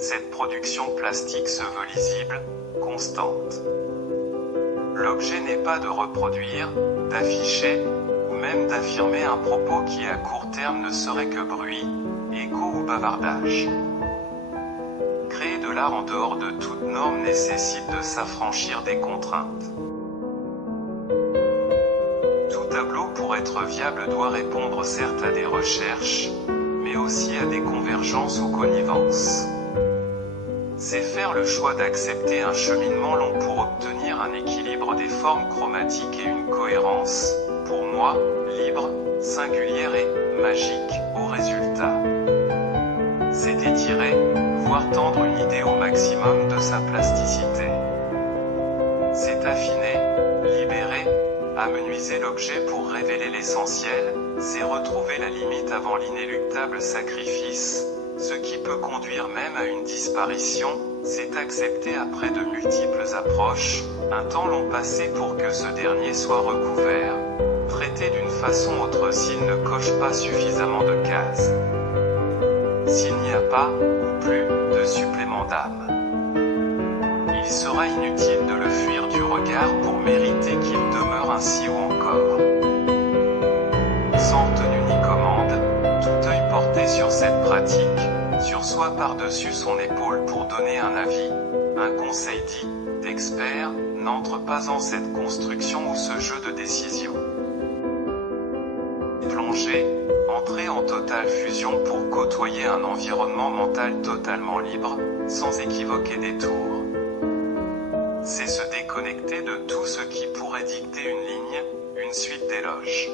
cette production plastique se veut lisible, constante. L'objet n'est pas de reproduire, d'afficher, ou même d'affirmer un propos qui à court terme ne serait que bruit, écho ou bavardage. Créer de l'art en dehors de toute norme nécessite de s'affranchir des contraintes. Tout tableau pour être viable doit répondre certes à des recherches, mais aussi à des convergences ou connivences. C'est faire le choix d'accepter un cheminement long pour obtenir un équilibre des formes chromatiques et une cohérence, pour moi, libre, singulière et magique, au résultat. C'est étirer, voire tendre une idée au maximum de sa plasticité. C'est affiner, libérer, amenuiser l'objet pour révéler l'essentiel, c'est retrouver la limite avant l'inéluctable sacrifice, ce qui peut conduire même à une disparition, c'est accepter après de multiples approches, un temps long passé pour que ce dernier soit recouvert, traité d'une façon autre s'il ne coche pas suffisamment de cases. S'il n'y a pas, ou plus, de supplément d'âme. Il sera inutile de le fuir du regard pour mériter qu'il demeure ainsi ou encore. Sans tenue ni commande, tout œil porté sur cette pratique, sur soi par-dessus son épaule pour donner un avis, un conseil dit, d'expert, n'entre pas en cette construction ou ce jeu de décision. Plonger, entrer en totale fusion pour côtoyer un environnement mental totalement libre, sans équivoque et détour. C'est se déconnecter de tout ce qui pourrait dicter une ligne, une suite d'éloges.